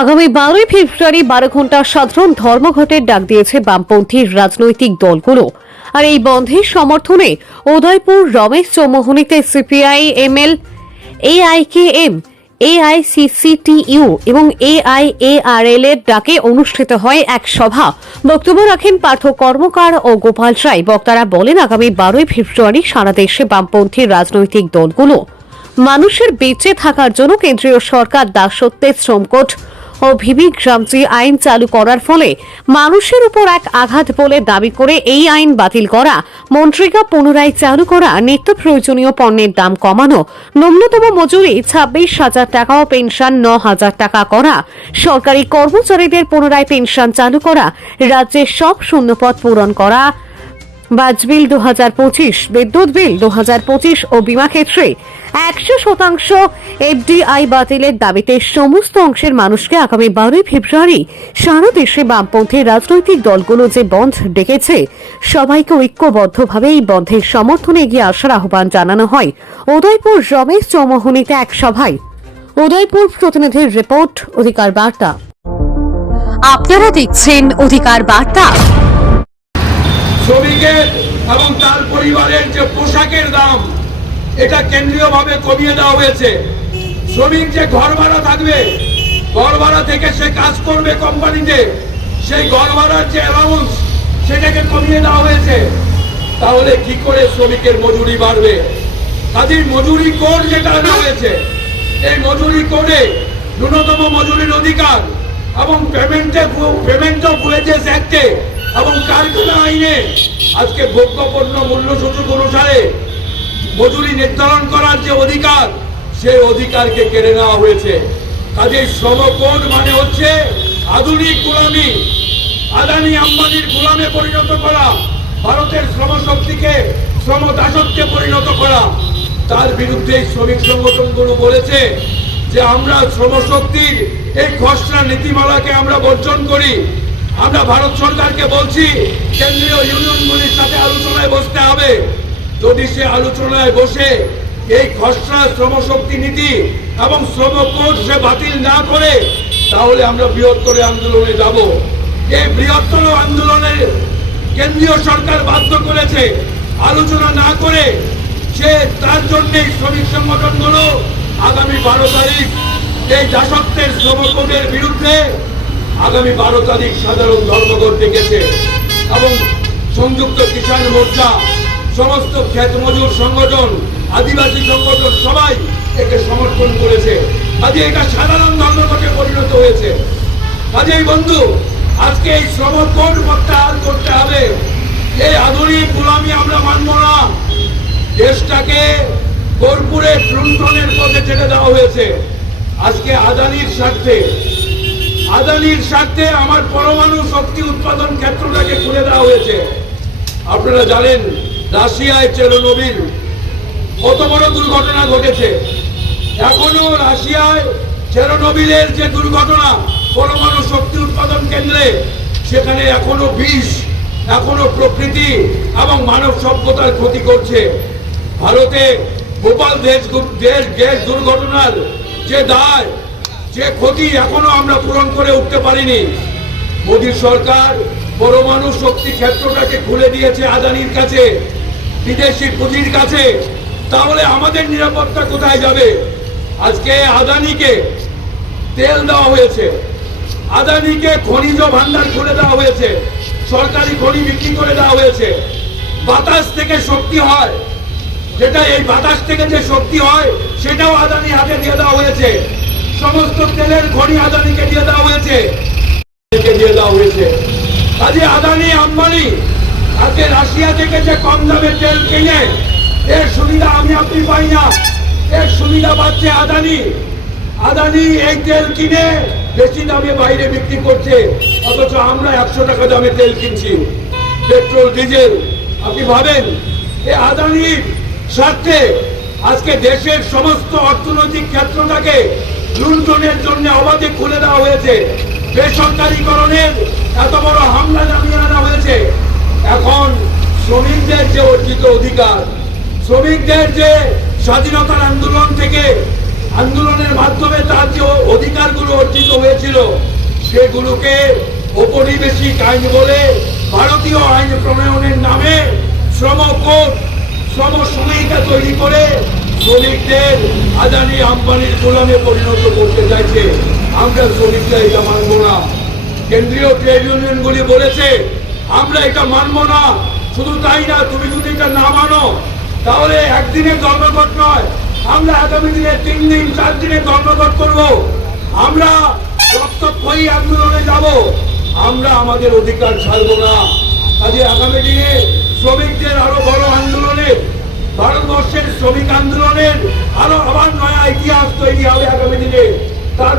আগামী বারোই ফেব্রুয়ারি বারো ঘণ্টা সাধারণ ধর্মঘটের ডাক দিয়েছে বামপন্থী রাজনৈতিক দলগুলো। আর এই বন্ধের সমর্থনে উদয়পুর রমেশ চৌমোহনীতে সিপিআই, এমএল, এআইকেএম, এআইসিসিটিইউ এবং এআইএআরএল এর ডাকে অনুষ্ঠিত হয় এক সভা। বক্তব্য রাখেন পার্থ কর্মকার ও গোপাল রায়। বক্তারা বলেন, আগামী বারোই ফেব্রুয়ারি সারা দেশে বামপন্থী রাজনৈতিক দলগুলো মানুষের বেঁচে থাকার জন্য কেন্দ্রীয় সরকার দাসত্বের শ্রমকোট ও ভিবি আইন চালু করার ফলে মানুষের উপর এক আঘাত বলে দাবি করে এই আইন বাতিল করা। মন্ত্রিকা পুনরায় চালু করা, নিত্য প্রয়োজনীয় পণ্যের দাম কমানো, ন্যূনতম মজুরি ছাব্বিশ হাজার টাকা ও পেনশন ন হাজার টাকা করা, সরকারি কর্মচারীদের পুনরায় পেনশন চালু করা, রাজ্যের সব শূন্যপদ পূরণ করা বাজ বিল দু হাজার পঁচিশ, বিদ্যুৎ বিল দু হাজার পঁচিশ ও বিমা ক্ষেত্রে একশো শতাংশ এফডিআই বাতিলের দাবিতে সমস্ত অংশের মানুষকে আগামী বারোই ফেব্রুয়ারি সারা দেশে বামপন্থী রাজনৈতিক দলগুলো যে বন্ধ ডেকেছে, সবাইকে ঐক্যবদ্ধভাবে এই বন্ধের সমর্থনে এগিয়ে আসার আহ্বান জানানো হয়। উদয়পুর রমেশ চৌমোহনীতে এক সভায়। উদয়পুর প্রতিনিধির রিপোর্ট, অধিকার বার্তা। আপনারা দেখছেন অধিকার বার্তা। শ্রমিকের এবং তার পরিবারের যে পোশাকের দাম, এটা কেন্দ্রীয়ভাবে কমিয়ে দেওয়া হয়েছে। শ্রমিক যে ঘর ভাড়া থাকবে, ঘর ভাড়া থেকে সে কাজ করবে কোম্পানিতে, সেই ঘর ভাড়ার যে অ্যালাউন্স সেটাকে কমিয়ে দেওয়া হয়েছে। তাহলে কি করে শ্রমিকের মজুরি বাড়বে? কাজের মজুরি কোড যেটা হয়েছে, এই মজুরি কোডে ন্যূনতম মজুরির অধিকার এবং পেমেন্টে পেমেন্ট অফ ওয়েজেস অ্যাক্টে এবং কারখানা আইনে আজকে ভোগ্যপণ্য মূল্য সূচক অনুসারে মজুরি নির্ধারণ করার যে অধিকার, সেই অধিকারকে কেড়ে নেওয়া হয়েছে। কাজেই শ্রমকোড মানে হচ্ছে আধুনিক গোলামি, আদানি আম্বানির গোলামে পরিণত করা, ভারতের শ্রমশক্তিকে শ্রম দাসত্বে পরিণত করা। তার বিরুদ্ধে শ্রমিক সংগঠনগুলো বলেছে যে, আমরা শ্রমশক্তির এই খসড়া নীতিমালাকে আমরা বর্জন করি। আমরা ভারত সরকারকে বলছি, কেন্দ্রীয় ইউনিয়নগুলির সাথে আলোচনায় বসতে হবে। যদি সে আলোচনায় বসে এই খসড়া শ্রমশক্তি নীতি এবং শ্রম কোড সে বাতিল না করে, তাহলে আমরা বৃহত্তর আন্দোলনে যাব। এই বৃহত্তর আন্দোলনে কেন্দ্রীয় সরকার বাধ্য করেছে আলোচনা না করে সে তার জন্যই শ্রমিক সংগঠনগুলো আগামী বারো তারিখ এই দাসত্বের শ্রম বিরুদ্ধে আগামী বারো তারিখ সাধারণ ধর্মঘট ডেকেছে এবং সংযুক্ত কিষাণ মোর্চা, সমস্ত ক্ষেত মজুর সংগঠন, আদিবাসী সংগঠন সবাই একে সমর্থন করেছে। কাজে এটা সাধারণ ধর্মঘটে পরিণত হয়েছে। কাজেই বন্ধু, আজকে এই কোড প্রত্যাহার করতে হবে। এই আধুনিক গোলামি আমরা মানব না। দেশটাকে কর্পূরের লুণ্ঠনের পথে ছেড়ে দেওয়া হয়েছে। আজকে আদানির স্বার্থে আদানির স্বার্থে আমার পরমাণু শক্তি উৎপাদন ক্ষেত্রটাকে খুলে দেওয়া হয়েছে। আপনারা জানেন, রাশিয়ায় চেরোনোবিল। কত বড় দুর্ঘটনা ঘটেছে। এখনও রাশিয়ায় চেরোনোবিলের যে দুর্ঘটনা, পরমাণু শক্তি উৎপাদন কেন্দ্রে, সেখানে এখনও বিষ, এখনও প্রকৃতি এবং মানব সভ্যতার ক্ষতি করছে। ভারতে গোপাল দেশ দেশ গ্যাস দুর্ঘটনার যে দায় যে ক্ষতি এখনও আমরা পূরণ করে উঠতে পারিনি। মোদী সরকার পরমাণু শক্তি ক্ষেত্রটাকে খুলে দিয়েছে আদানির কাছে, বিদেশি পুঁজির কাছে। তাহলে আমাদের নিরাপত্তা কোথায় যাবে? আজকে আদানিকে তেল দেওয়া হয়েছে। আদানিকে খনিজ ভান্ডার খুলে দেওয়া হয়েছে। সরকারি খনি বিক্রি করে দেওয়া হয়েছে। বাতাস থেকে শক্তি হয়। যেটা এই বাতাস থেকে যে শক্তি হয়, সেটাও আদানি হাতে দিয়ে দেওয়া হয়েছে। সমস্ত তেলের ঘড়ি আদানিকে দিয়ে দেওয়া হয়েছে। দিয়ে দেওয়া হয়েছে। কাজে আদানি, আম্বানি, আজকে রাশিয়া থেকে যে কম দামে তেল কিনে, এর সুবিধা আমি আপনি পাই না। এর সুবিধা পাচ্ছে আদানি। আদানি এই তেল কিনে বেশি দামে বাইরে বিক্রি করছে। অথচ আমরা একশো টাকা দামে তেল কিনছি। পেট্রোল, ডিজেল, আপনি ভাবেন? এই আদানির স্বার্থে আজকে দেশের সমস্ত অর্থনৈতিক ক্ষেত্রটাকে লুণ্ঠনের জন্য অবাধে খুলে দেওয়া হয়েছে। বেসরকারীকরণের এত বড় হামলা জানিয়ে আনা হয়েছে। এখন শ্রমিকদের যে অর্জিত অধিকার, শ্রমিকদের যে স্বাধীনতার আন্দোলন থেকে আন্দোলনের মাধ্যমে তার যে অধিকারগুলো অর্জিত হয়েছিল, সেগুলোকে ঔপনিবেশিক আইন বলে ভারতীয় আইন প্রণয়নের নামে শ্রম কোড শ্রম সহায়িকা তৈরি করে শ্রমিকদের আদানি আম্বানির গোলামে পরিণত করতে চাইছে। আমরা শ্রমিকরা এটা মানব না। কেন্দ্রীয় ট্রেড ইউনিয়নগুলি বলেছে, আমরা এটা মানব না। শুধু তাই না, তুমি যদি এটা না মানো, তাহলে একদিনের ধর্মঘট নয়। আমরা আগামী দিনে তিন দিন, চার দিনের ধর্মঘট করব। আমরা রক্তক্ষয়ী আন্দোলনে যাব। আমরা আমাদের অধিকার ছাড়বো না। কাজে আগামী দিনে শ্রমিকদের আরও বড় আন্দোলনে ভারতবর্ষের শ্রমিক আন্দোলনের আরও আবার নয়া ইতিহাস তৈরি হবে আগামী দিনে। তার